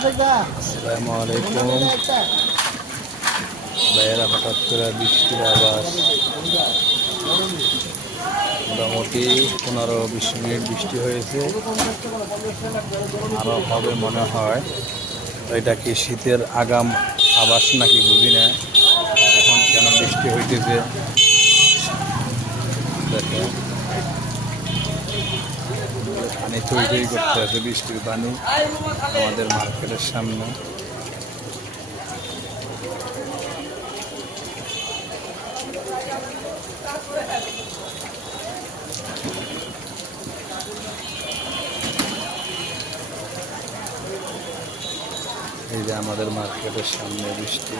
আসসালামু আলাইকুম। ভাইয়েরা, হঠাৎ করে বৃষ্টির আবাস। মোটামুটি 15-20 মিনিট বৃষ্টি হয়েছে, আরও হবে মনে হয়। এটা কি শীতের আগাম আবাস নাকি বুঝি না। এখন কেন বৃষ্টি হইতেছে দেখেন, পানি তৈরি করতে আছে, বৃষ্টির পানি আমাদের মার্কেটের সামনে। এই যে আমাদের মার্কেটের সামনে বৃষ্টি।